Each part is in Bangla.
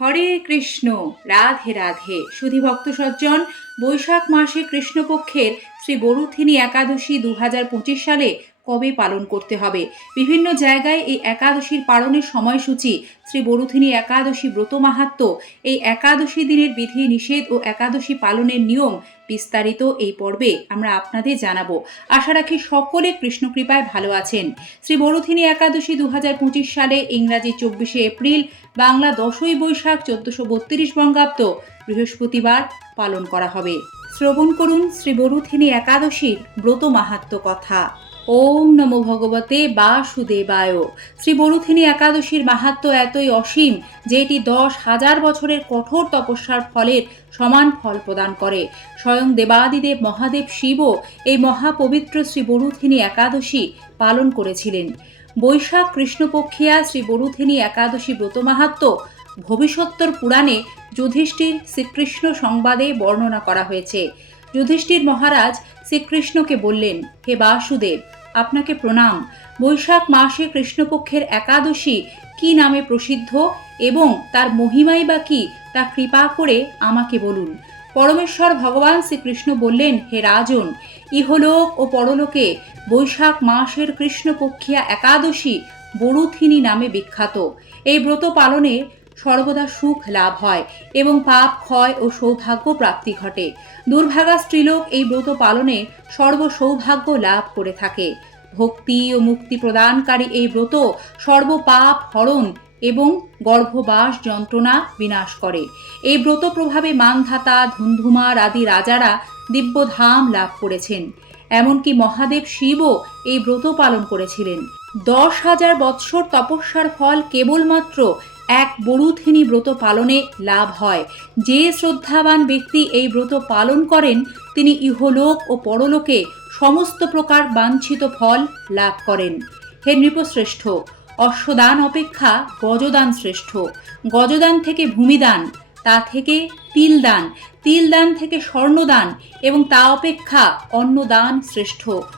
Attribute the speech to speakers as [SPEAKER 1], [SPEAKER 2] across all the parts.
[SPEAKER 1] হরে কৃষ্ণ, রাধে রাধে। সুধী ভক্ত সজ্জন, বৈশাখ মাসে কৃষ্ণপক্ষের শ্রী বরুথিনী একাদশী দু সালে কবে পালন করতে হবে? বিভিন্ন জায়গায় এই একাদশীর পালনের সময়সূচি, শ্রী বরুথিনী একাদশী ব্রত মাহাত্ম, এই একাদশী দিনের বিধি নিষেধ ও একাদশী পালনের নিয়ম বিস্তারিত এই পর্বে আমরা আপনাদের জানাব। আশা রাখি সকলে কৃষ্ণকৃপায় ভালো আছেন। শ্রী বরুথিনী একাদশী দু হাজার পঁচিশ সালে ইংরাজি চব্বিশে এপ্রিল, বাংলা দশই বৈশাখ চোদ্দশো বত্রিশ বঙ্গাব্দ, বৃহস্পতিবার পালন করা হবে। শ্রবণ করুন শ্রী বরুথিনী একাদশীর ব্রত মাহাত্ম কথা। ওম নমো ভগবতে বাসুদেবায়। শ্রী বরুথিনী একাদশীর মাহাত্ম এতই অসীম যে এটি দশ হাজার বছরের কঠোর তপস্যার ফলের সমান ফল প্রদান করে। স্বয়ং দেবাদিদেব মহাদেব শিবও এই মহাপবিত্র শ্রী বরুথিনী একাদশী পালন করেছিলেন। বৈশাখ কৃষ্ণপক্ষিয়া শ্রী বরুথিনী একাদশী ব্রত মাহাত্ম ভবিষ্যত্তর পুরাণে যুধিষ্ঠির শ্রীকৃষ্ণ সংবাদে বর্ণনা করা হয়েছে। যুধিষ্ঠির মহারাজ শ্রীকৃষ্ণকে বললেন, হে বাসুদেব আপনাকে প্রণাম। বৈশাখ মাসে কৃষ্ণপক্ষের একাদশী কি নামে প্রসিদ্ধ এবং তার মহিমাই বা কি, তা কৃপা করে আমাকে বলুন। পরমেশ্বর ভগবান শ্রীকৃষ্ণ বললেন, হে রাজন, ইহলোক ও পরলোকে বৈশাখ মাসের কৃষ্ণপক্ষিয়া একাদশী বরুথিনী নামে বিখ্যাত। এই ব্রত পালনে সর্বদা সুখ লাভ হয় এবং পাপ, ক্ষয় ও সৌভাগ্য প্রাপ্তি ঘটে। দুর্ভাগা স্ত্রীলোক এই ব্রত পালনে সর্ব সৌভাগ্য লাভ করে থাকে। ভক্তি ও মুক্তি প্রদানকারী এই ব্রত সর্বপাপ, হরণ এবং গর্ভবাস যন্ত্রণা বিনাশ করে। এই ব্রত প্রভাবে মানধাতা ধুন্ধুমার আদি রাজারা দিব্যধাম লাভ করেছেন। এমনকি মহাদেব শিবও এই ব্রত পালন করেছিলেন। দশ হাজার বৎসর তপস্যার ফল কেবলমাত্র এক বরুথিনী ব্রত পালনে লাভ হয়। যে শ্রদ্ধাবান ব্যক্তি এই ব্রত পালন করেন, তিনি ইহলোক ও পরলোকে সমস্ত প্রকার বাঞ্ছিত ফল লাভ করেন। হে নৃপশ্রেষ্ঠ, অশ্বদান অপেক্ষা গজদান শ্রেষ্ঠ। গজদান থেকে ভূমিদান, তা থেকে তিলদান। তিলদান থেকে স্বর্ণদান এবং তা অপেক্ষা অন্নদান শ্রেষ্ঠ।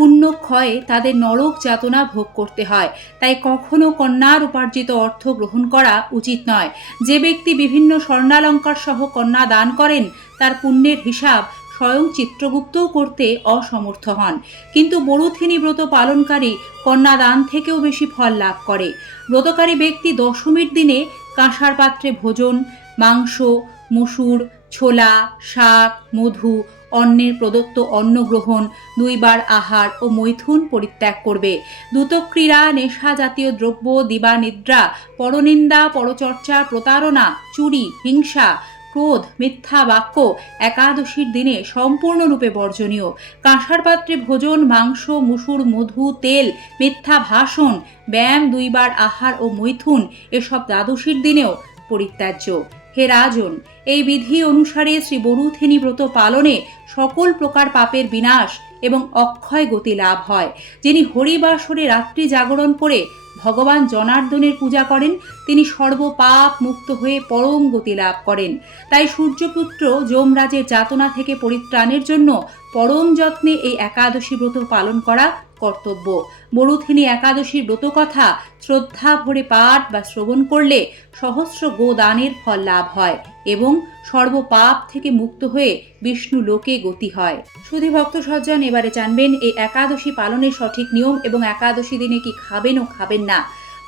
[SPEAKER 1] পুণ্যক্ষয়ে তাদের নরক যাতনা ভোগ করতে হয়। তাই কখনো কন্যার উপার্জিত অর্থ গ্রহণ করা উচিত নয়। যে ব্যক্তি বিভিন্ন স্বর্ণালঙ্কার সহ কন্যা দান করেন, তার পুণ্যের হিসাব স্বয়ং চিত্রগুপ্তও করতে অসমর্থ হন। কিন্তু বরুথিনী ব্রত পালনকারী কন্যাদান থেকেও বেশি ফল লাভ করে। ব্রতকারী ব্যক্তি দশমীর দিনে কাঁসার পাত্রে ভোজন, মাংস, মসুর, ছোলা, শাক, মধু অন্নের প্রদত্ত অন্ন গ্রহণ দুইবার আহার ও মৈথুন পরিত্যাগ করবে। দ্রুতক্রীড়া নেশা জাতীয় দ্রব্য, দিবানিদ্রা, পরনিন্দা, পরচর্চা, প্রতারণা, চুরি, হিংসা, ক্রোধ, মিথ্যা বাক্য একাদশীর দিনে সম্পূর্ণরূপে বর্জনীয়। কাঁসার পাত্রে ভোজন, মাংস, মুসুর, মধু, তেল, মিথ্যা ভাষণ, ব্যায়াম, দুইবার আহার ও মৈথুন এসব দ্বাদশীর দিনেও পরিত্যাজ্য। হে রাজন, এই বিধি অনুসারে শ্রী বরুথেনী ব্রত পালনে সকল প্রকার পাপের বিনাশ এবং অক্ষয় গতি লাভ হয়। যিনি হরিবাসরে রাত্রি জাগরণ করে ভগবান জনার্দনের পূজা করেন, তিনি সর্বপাপ মুক্ত হয়ে পরম গতি লাভ করেন। তাই সূর্যপুত্র যমরাজের যাতনা থেকে পরিত্রাণের জন্য পরম যত্নে এই একাদশী ব্রত পালন করা কর্তব্য। বরুথিনী একাদশীর ব্রতকথা শ্রদ্ধা ভরে পাঠ বা শ্রবণ করলে সহস্র গোদানের ফল লাভ হয় এবং সর্বপাপ থেকে মুক্ত হয়ে বিষ্ণু লোকে গতি হয়। সুধী ভক্ত সজ্জন, এবারে জানবেন এই একাদশী পালনের সঠিক নিয়ম এবং একাদশী দিনে কি খাবেন ও খাবেন না।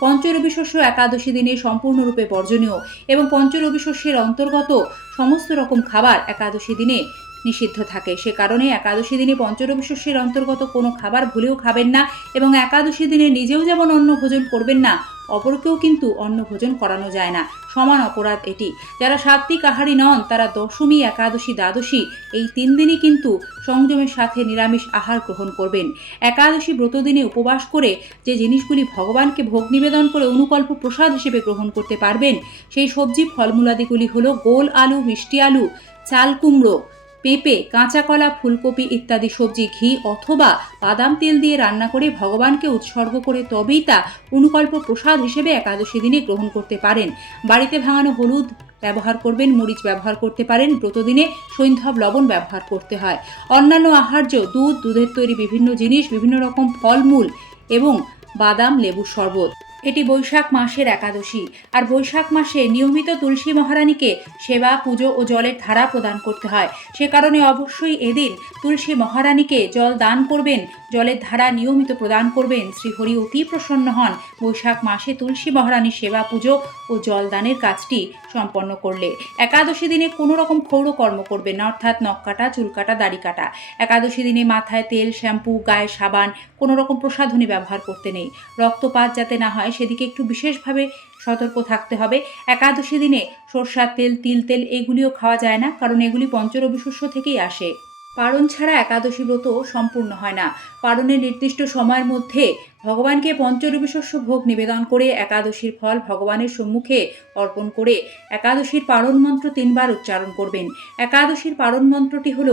[SPEAKER 1] পঞ্চরবি শস্য একাদশী দিনে সম্পূর্ণরূপে বর্জনীয় এবং পঞ্চরবি শস্যের অন্তর্গত সমস্ত রকম খাবার একাদশী দিনে নিষিদ্ধ থাকে। সে কারণে একাদশী দিনে পঞ্চরবি শস্যের অন্তর্গত কোনো খাবার ভুলেও খাবেন না এবং একাদশী দিনে নিজেও যেমন অন্ন ভোজন করবেন না, অপরকেও কিন্তু অন্ন ভোজন করানো যায় না। সমান অপরাধ এটি। যারা সাত্বিক আহারী নন, তারা দশমী, একাদশী, দ্বাদশী এই তিন দিনই কিন্তু সংযমের সাথে নিরামিষ আহার গ্রহণ করবেন। একাদশী ব্রত দিনে উপবাস করে যে জিনিসগুলি ভগবানকে ভোগ নিবেদন করে অনুকল্প প্রসাদ হিসেবে গ্রহণ করতে পারবেন, সেই সবজি ফলমূলাদিগুলি হলো গোল আলু, মিষ্টি আলু, চাল কুমড়ো পেঁপে কাঁচা কলা ফুলকপি ইত্যাদি সবজি, ঘি অথবা বাদাম তেল দিয়ে রান্না করে ভগবানকে উৎসর্গ করে তবেই তা অনুকল্প প্রসাদ হিসেবে একাদশী দিনে গ্রহণ করতে পারেন। বাড়িতে ভাঙানো হলুদ ব্যবহার করবেন, মরিচ ব্যবহার করতে পারেন, ব্রতদিনে সৈন্ধব লবণ ব্যবহার করতে হয়। অন্যান্য আহার্য, দুধ, দুধের তৈরি বিভিন্ন জিনিস, বিভিন্ন রকম ফলমূল এবং বাদাম লেবু শরবত। এটি বৈশাখ মাসের একাদশী। আর বৈশাখ মাসে নিয়মিত তুলসী মহারানীকে সেবা, পুজো ও জলের ধারা প্রদান করতে হয়। সে কারণে অবশ্যই এদিন তুলসী মহারানীকে জল দান করবেন, জলের ধারা নিয়মিত প্রদান করবেন। শ্রীহরি অতি প্রসন্ন হন বৈশাখ মাসে তুলসী মহারানীর সেবা, পুজো ও জলদানের কাজটি সম্পন্ন করলে। একাদশী দিনে কোনো রকম ক্ষৌর কর্ম করবেন না, অর্থাৎ নখ কাটা, চুল কাটা, দাড়ি কাটা। একাদশী দিনে মাথায় তেল, শ্যাম্পু, গায়ে সাবান, কোনো রকম প্রসাধনী ব্যবহার করতে নেই। রক্তপাত যাতে না হয় সেদিকে একটু বিশেষভাবে সতর্ক থাকতে হবে। একাদশী দিনে সর্ষার তেল, তিল তেল এগুলিও খাওয়া যায় না, কারণ এগুলি পঞ্চরবি শস্য থেকেই আসে। পারণ ছাড়া একাদশী ব্রত সম্পূর্ণ হয় না। পারণের নির্দিষ্ট সময়ের মধ্যে ভগবানকে পঞ্চরবি শস্য ভোগ নিবেদন করে একাদশীর ফল ভগবানের সম্মুখে অর্পণ করে একাদশীর পারণ মন্ত্র তিনবার উচ্চারণ করবেন। একাদশীর পারণ মন্ত্রটি হল,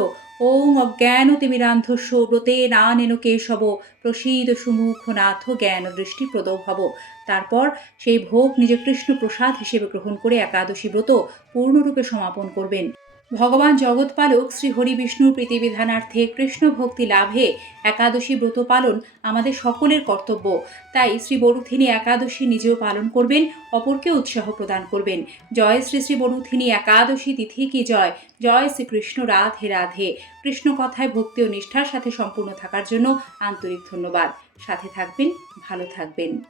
[SPEAKER 1] ওং অজ্ঞান তিমিরান্ধস্য ব্রতে না নেন কেশব, প্রসীদ সুমুখ নাথ জ্ঞান দৃষ্টি প্রদ ভব তারপর সেই ভোগ নিজে কৃষ্ণ প্রসাদ হিসেবে গ্রহণ করে একাদশী ব্রত পূর্ণরূপে সমাপন করবেন। ভগবান জগৎপালক শ্রী হরি বিষ্ণুর প্রীতিবিধানার্থে কৃষ্ণ ভক্তি লাভে একাদশী ব্রত পালন আমাদের সকলের কর্তব্য। তাই শ্রী বরুথিনী একাদশী নিজেও পালন করবেন অপরকে উৎসাহ প্রদান করবেন। জয় শ্রী শ্রী বরুথিনী একাদশী তিথি কি জয়? জয় শ্রীকৃষ্ণ, রাধে রাধে। কৃষ্ণ কথায় ভক্তি ও নিষ্ঠার সাথে সম্পূর্ণ থাকার জন্য আন্তরিক ধন্যবাদ। সাথে থাকবেন, ভালো থাকবেন।